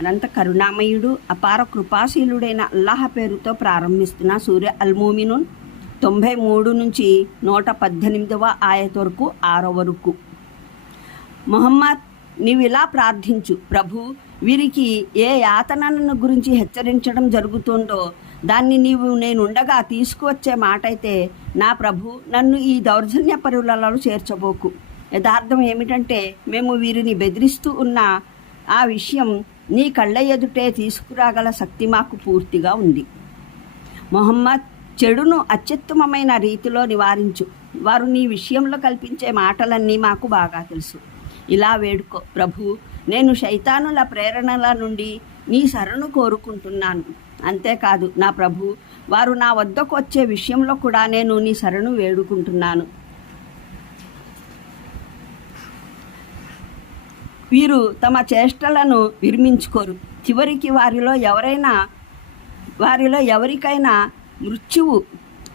అనంత కరుణామయుడు అపార కృపాశీలుడైన అల్లాహ్ పేరుతో ప్రారంభిస్తున్న సూర్య అల్-ముమినూన్ 93 నుంచి 118వ ఆయత వరకు 6 వరకు. ముహమ్మద్, నీవు ఇలా ప్రార్థించు, ప్రభు, వీరికి ఏ యాతనను గురించి హెచ్చరించడం జరుగుతుందో దాన్ని నీవు నేనుండగా తీసుకువచ్చే మాటైతే నా ప్రభు, నన్ను ఈ దౌర్జన్య పరులలో చేర్చబోకు. యథార్థం ఏమిటంటే మేము వీరిని బెదిరిస్తూ ఉన్న ఆ విషయం నీ కళ్ళ ఎదుటే తీసుకురాగల శక్తి మాకు పూర్తిగా ఉంది. ముహమ్మద్, చెడును అత్యుత్తమమైన రీతిలో నివారించు. వారు నీ విషయంలో కల్పించే మాటలన్నీ మాకు బాగా తెలుసు. ఇలా వేడుకో, ప్రభు, నేను శైతానుల ప్రేరణల నుండి నీ శరణు కోరుకుంటున్నాను. అంతేకాదు నా ప్రభు, వారు నా వద్దకు వచ్చే విషయంలో కూడా నేను నీ శరణు వేడుకుంటున్నాను. వీరు తమ చేష్టలను విరమించుకోరు. చివరికి వారిలో ఎవరికైనా మృత్యువు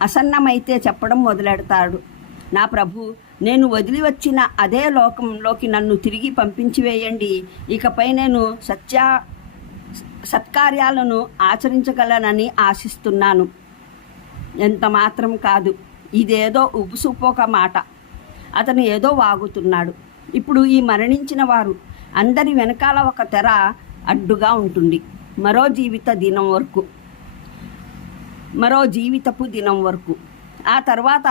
అసన్నమైతే చెప్పడం మొదలెడతాడు, నా ప్రభు, నేను వదిలి వచ్చిన అదే లోకంలోకి నన్ను తిరిగి పంపించి వేయండి. ఇకపై నేను సత్కార్యాలను ఆచరించగలనని ఆశిస్తున్నాను. ఎంత మాత్రం కాదు. ఇదేదో ఉబుసుపోక మాట. అతను ఏదో వాగుతున్నాడు. ఇప్పుడు ఈ మరణించిన వారు అందరి వెనకాల ఒక తెర అడ్డుగా ఉంటుంది. మరో జీవితపు దినం వరకు. ఆ తర్వాత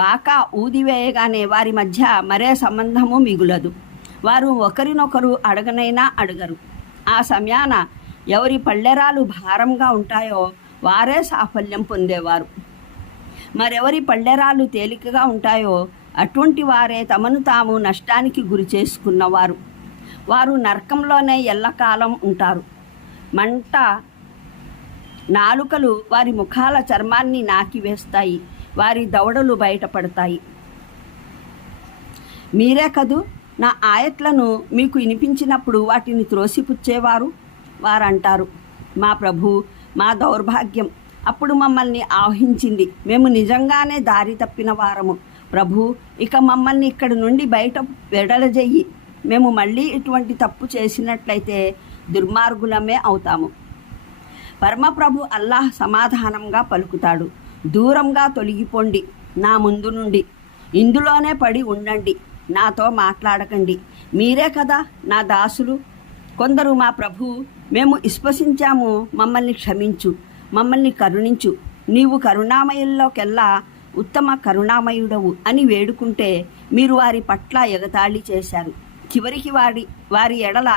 బాకా ఊదివేయగానే వారి మధ్య మరే సంబంధము మిగులదు. వారు ఒకరినొకరు అడగనైనా అడగరు. ఆ సమయాన ఎవరి పళ్ళెరాలు భారంగా ఉంటాయో వారే సాఫల్యం పొందేవారు. మరెవరి పళ్ళెరాలు తేలికగా ఉంటాయో అటువంటి వారే తమను తాము నష్టానికి గురి చేసుకున్నవారు. వారు నరకంలోనే ఎల్లకాలం ఉంటారు. మంట నాలుకలు వారి ముఖాల చర్మాన్ని నాకివేస్తాయి. వారి దవడలు బయటపడతాయి. మీరే కదూ నా ఆయట్లను మీకు వినిపించినప్పుడు వాటిని త్రోసిపుచ్చేవారు. వారంటారు, మా ప్రభు, మా దౌర్భాగ్యం అప్పుడు మమ్మల్ని ఆవహించింది. మేము నిజంగానే దారి తప్పిన వారము. ప్రభు, ఇక మమ్మల్ని ఇక్కడి నుండి బయట వెడలజెయ్యి. మేము మళ్ళీ ఇటువంటి తప్పు చేసినట్లయితే దుర్మార్గులమే అవుతాము. పరమప్రభు అల్లాహ్ సమాధానంగా పలుకుతాడు, దూరంగా తొలగిపోండి నా ముందు నుండి. ఇందులోనే పడి ఉండండి. నాతో మాట్లాడకండి. మీరే కదా నా దాసులు. కొందరు, మా ప్రభు, మేము విశ్వసించాము, మమ్మల్ని క్షమించు, మమ్మల్ని కరుణించు, నీవు కరుణామయుల్లోకెల్లా ఉత్తమ కరుణామయుడవు అని వేడుకుంటే మీరు వారి పట్ల ఎగతాళి చేశారు. చివరికి వారి ఎడల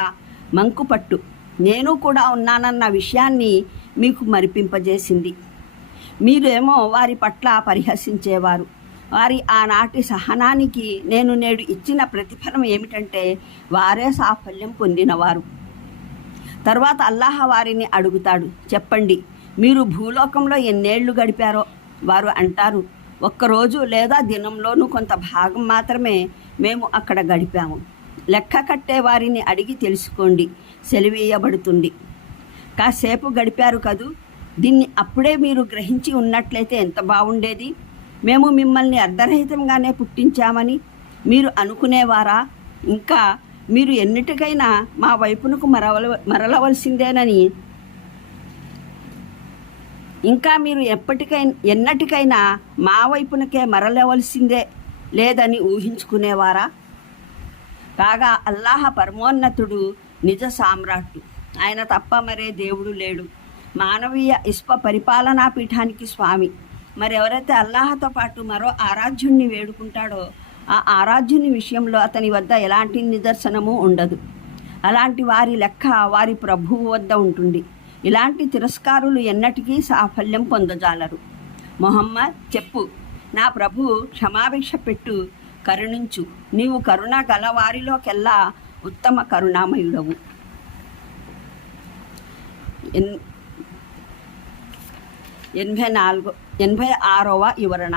మంకుపట్టు నేను కూడా ఉన్నానన్న విషయాన్ని మీకు మరిపింపజేసింది. మీరేమో వారి పట్ల పరిహసించేవారు. వారి ఆనాటి సహనానికి నేను నేడు ఇచ్చిన ప్రతిఫలం ఏమిటంటే వారే సాఫల్యం పొందినవారు. తర్వాత అల్లాహ్ వారిని అడుగుతాడు, చెప్పండి, మీరు భూలోకంలో ఎన్నేళ్లు గడిపారో? వారు అంటారు, ఒక్కరోజు లేదా దినంలోనూ కొంత భాగం మాత్రమే మేము అక్కడ గడిపాము. లెక్క కట్టే వారిని అడిగి తెలుసుకోండి, సెలవేయబడుతుంది. కాసేపు గడిపారు కదూ, దీన్ని అప్పుడే మీరు గ్రహించి ఉన్నట్లయితే ఎంత బాగుండేది. మేము మిమ్మల్ని అర్ధరహితంగానే పుట్టించామని మీరు అనుకునేవారా? ఇంకా మీరు ఎన్నిటికైనా మా వైపునకు మరలవలసిందేనని, ఇంకా మీరు ఎన్నటికైనా మా వైపునకే మరలవలసిందే లేదని ఊహించుకునేవారా? కాగా అల్లాహ్ పరమోన్నతుడు, నిజ సామ్రాట్టు. ఆయన తప్ప మరే దేవుడు లేడు. మానవీయ పరిపాలనా పీఠానికి స్వామి. మరెవరైతే అల్లాహతో పాటు మరో ఆరాధ్యుణ్ణి వేడుకుంటాడో ఆ ఆరాధ్యుని విషయంలో అతని వద్ద ఎలాంటి నిదర్శనము ఉండదు. అలాంటి వారి లెక్క వారి ప్రభువు వద్ద ఉంటుంది. ఇలాంటి తిరస్కారులు ఎన్నటికీ సాఫల్యం పొందజాలరు. ముహమ్మద్, చెప్పు, నా ప్రభు క్షమాభిక్ష పెట్టు, కరుణించు, నీవు కరుణ గలవారిలోకెల్లా ఉత్తమ కరుణామయుడవు. 86వ వివరణ.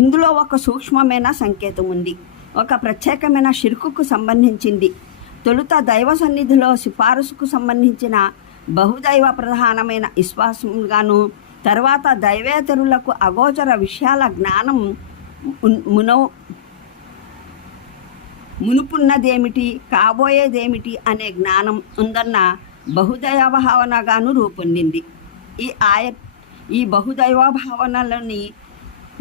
ఇందులో ఒక సూక్ష్మమైన సంకేతం ఉంది. ఒక ప్రత్యేకమైన షిర్కుకు సంబంధించింది. తొలుత దైవ సన్నిధిలో సిఫారసుకు సంబంధించిన బహుదైవ ప్రధానమైన విశ్వాసంగాను, తర్వాత దైవేతరులకు అగోచర విషయాల జ్ఞానం మునుపున్నదేమిటి కాబోయేదేమిటి అనే జ్ఞానం ఉందన్న బహుదైవ భావనగాను రూపొందింది. ఈ ఆయత్ ఈ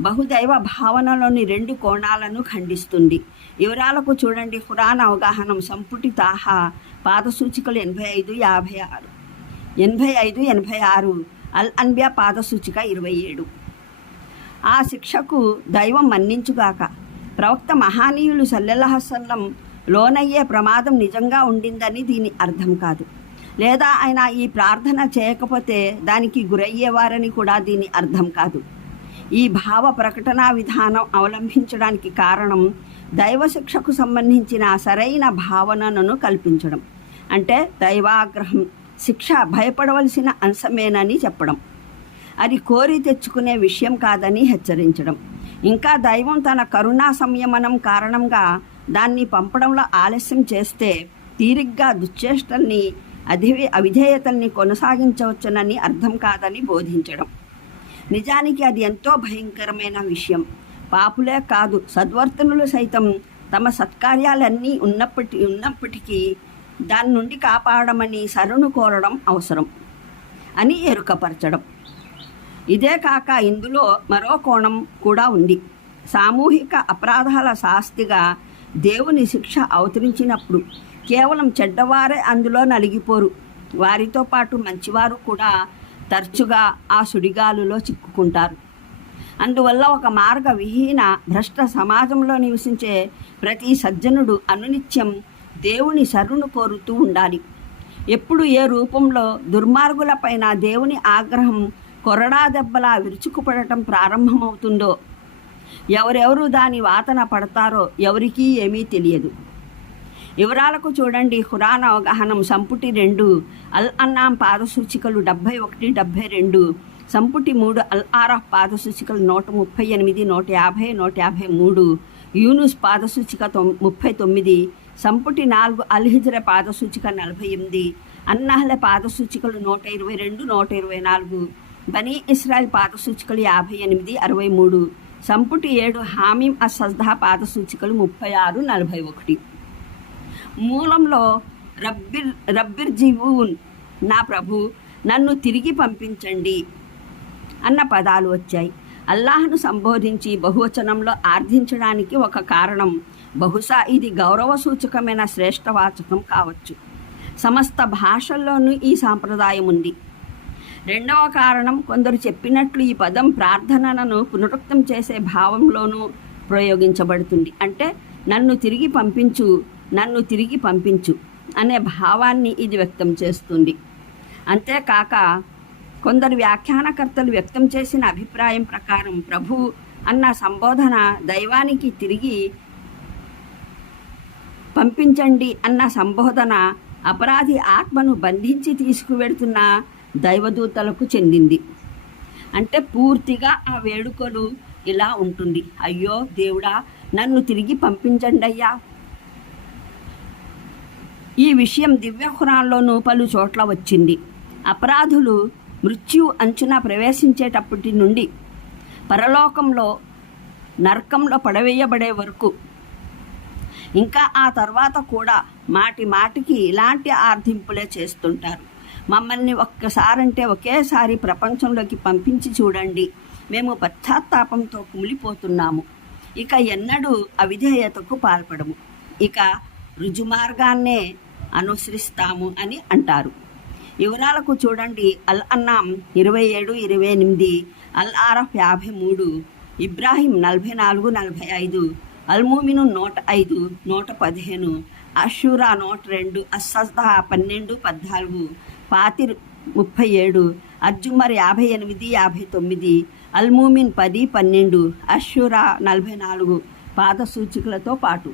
బహుదైవ భావనలోని 2 కోణాలను ఖండిస్తుంది. వివరాలకు చూడండి. ఖురాన్ అవగాహనం సంపుటి తాహా పాదసూచికలు 85-86, అల్ అన్బియా పాదసూచిక 27. ఆ శిక్షకు దైవం మన్నించుగాక. ప్రవక్త మహానీయులు సల్లల్లాహు అలైహి వసల్లం లోనయ్యే ప్రమాదం నిజంగా ఉండిందని దీని అర్థం కాదు. లేదా ఆయన ఈ ప్రార్థన చేయకపోతే దానికి గురయ్యేవారని కూడా దీని అర్థం కాదు. ఈ భావ ప్రకటనా విధానం అవలంబించడానికి కారణం దైవశిక్షకు సంబంధించిన సరైన భావనను కల్పించడం. అంటే దైవాగ్రహం శిక్ష భయపడవలసిన అంశమేనని చెప్పడం, అది కోరి తెచ్చుకునే విషయం కాదని హెచ్చరించడం, ఇంకా దైవం తన కరుణా సంయమనం కారణంగా దాన్ని పంపడంలో ఆలస్యం చేస్తే తీరిగ్గా దుశ్చేష్టల్ని అవిధేయతల్ని కొనసాగించవచ్చునని అర్థం కాదని బోధించడం. నిజానికి అది ఎంతో భయంకరమైన విషయం. పాపులే కాదు, సద్వర్తనులు సైతం తమ సత్కార్యాలన్నీ ఉన్నప్పటికీ దాని నుండి కాపాడమని శరణు కోరడం అవసరం అని ఎరుకపరచడం. ఇదే కాక ఇందులో మరో కోణం కూడా ఉంది. సామూహిక అపరాధాల శాస్తిగా దేవుని శిక్ష అవతరించినప్పుడు కేవలం చెడ్డవారే అందులో నలిగిపోరు. వారితో పాటు మంచివారు కూడా తరచుగా ఆ సుడిగాలులో చిక్కుకుంటారు. అందువల్ల ఒక మార్గ విహీన భ్రష్ట సమాజంలో నివసించే ప్రతి సజ్జనుడు అనునిత్యం దేవుని శరణు కోరుతూ ఉండాలి. ఎప్పుడు ఏ రూపంలో దుర్మార్గులపైన దేవుని ఆగ్రహం కొరడా దెబ్బలా విరుచుకుపడటం ప్రారంభమవుతుందో, ఎవరెవరు దాని వాతన పడతారో ఎవరికీ ఏమీ తెలియదు. వివరాలకు చూడండి. ఖురాన్ అవగాహనం సంపుటి 2 అల్ అన్నాం పాదసూచికలు 71, 72, సంపుటి 3 అల్ ఆరఫ్ పాదసూచికలు 138, 150, 153, యూనుస్ పాదసూచిక 39, సంపుటి 4 అల్ హిజ్ర పాదసూచిక 48, అన్నహ్ల పాదసూచికలు 122, 124, బనీ ఇస్రాయల్ పాదసూచికలు 58, 63, సంపుటి 7 హామీం అస్-సజ్దా పాదసూచికలు 36, 41. మూలంలో రబ్బిర్జివూన్, నా ప్రభు నన్ను తిరిగి పంపించండి అన్న పదాలు వచ్చాయి. అల్లాహ్ను సంబోధించి బహువచనంలో ఆర్థించడానికి ఒక కారణం బహుశా ఇది గౌరవ సూచకమైన శ్రేష్టవాచకం కావచ్చు. సమస్త భాషల్లోనూ ఈ సాంప్రదాయం ఉంది. రెండవ కారణం కొందరు చెప్పినట్లు ఈ పదం ప్రార్థనలను పునరుక్తం చేసే భావంలోనూ ప్రయోగించబడుతుంది. అంటే నన్ను తిరిగి పంపించు, నన్ను తిరిగి పంపించు అనే భావాన్ని ఇది వ్యక్తం చేస్తుంది. అంతేకాక కొందరు వ్యాఖ్యానకర్తలు వ్యక్తం చేసిన అభిప్రాయం ప్రకారం ప్రభు అన్న సంబోధన దైవానికి తిరిగి పంపించండి అన్న సంబోధన అపరాధి ఆత్మను బంధించి తీసుకువెడుతున్న దైవదూతలకు చెందింది. అంటే పూర్తిగా ఆ వేడుకలు ఇలా ఉంటుంది. అయ్యో దేవుడా నన్ను తిరిగి పంపించండి అయ్యా. ఈ విషయం దివ్య ఖురాన్లోనూ పలు చోట్ల వచ్చింది. అపరాధులు మృత్యు అంచున ప్రవేశించేటప్పటి నుండి పరలోకంలో నరకంలో పడవేయబడే వరకు, ఇంకా ఆ తర్వాత కూడా మాటికి ఇలాంటి ఆర్థింపులే చేస్తుంటారు. మమ్మల్ని ఒక్కసారంటే ఒకేసారి ప్రపంచంలోకి పంపించి చూడండి, మేము పశ్చాత్తాపంతో కుమిలిపోతున్నాము, ఇక ఎన్నడూ అవిధేయతకు పాల్పడము, ఇక రుజుమార్గాన్నే అనుసరిస్తాము అని అంటారు. వివరాలకు చూడండి. అల్ అన్నాం 27, 28, అల్ ఆరఫ్ 53, ఇబ్రాహీం 44, 45, అల్మూమిను 105, 115, అషూరా 102, అస్-సజ్దా 12, 14, ఫాతిర్ 37, అజ్జుమర్ 58, 59, అల్మూమిన్ 10, 12, అషూరా 44 పాద సూచికలతో పాటు